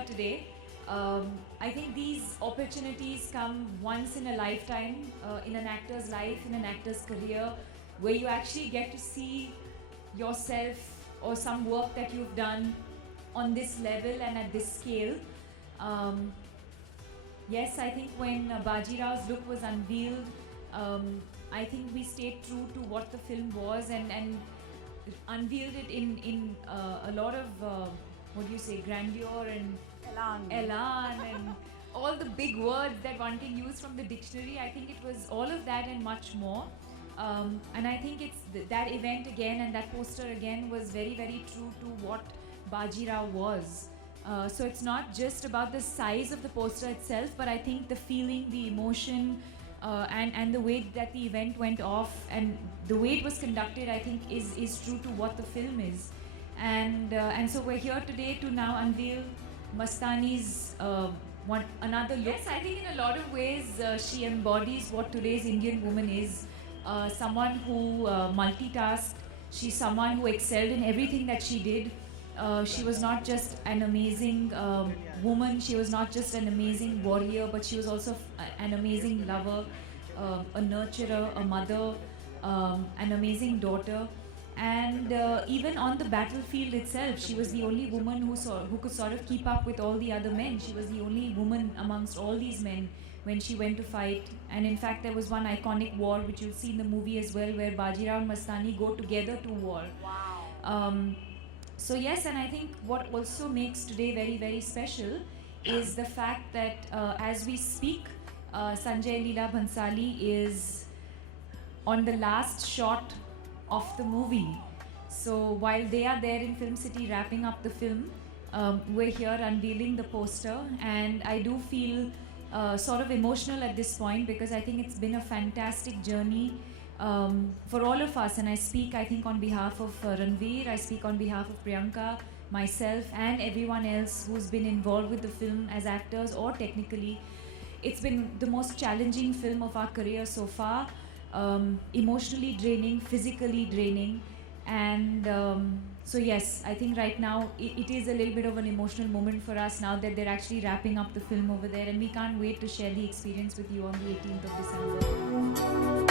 here today. I think these opportunities come once in a lifetime, in an actor's life, in an actor's career, where you actually get to see yourself or some work that you've done on this level and at this scale. Um, yes, I think when Baji Rao's look was unveiled, I think we stayed true to what the film was and unveiled it in a lot of what do you say, grandeur and elan and all the big words that one can use from the dictionary. I think it was all of that and much more. And I think it's that event again and that poster again was very, very true to what Baji Rao was. So it's not just about the size of the poster itself, but I think the feeling, the emotion, and the way that the event went off and the way it was conducted, I think is true to what the film is. And so we're here today to now unveil Mastani's another look. Yes, I think in a lot of ways she embodies what today's Indian woman is. Someone who multitasked. She's someone who excelled in everything that she did. She was not just an amazing woman, she was not just an amazing warrior, but she was also an amazing lover, a nurturer, a mother, an amazing daughter. And even on the battlefield itself, she was the only woman who could sort of keep up with all the other men. She was the only woman amongst all these men when she went to fight. And in fact, there was one iconic war, which you'll see in the movie as well, where Baji Rao and Mastani go together to war. Wow. So yes, and I think what also makes today very, very special is the fact that as we speak, Sanjay Leela Bhansali is on the last shot of the movie. So while they are there in Film City wrapping up the film, we're here unveiling the poster, and I do feel sort of emotional at this point because I think it's been a fantastic journey for all of us, and I speak, I think, on behalf of Ranveer, I speak on behalf of Priyanka, myself, and everyone else who's been involved with the film as actors or technically. It's been the most challenging film of our career so far, emotionally draining, physically draining, and so yes, I think right now it is a little bit of an emotional moment for us now that they're actually wrapping up the film over there, and we can't wait to share the experience with you on the 18th of December.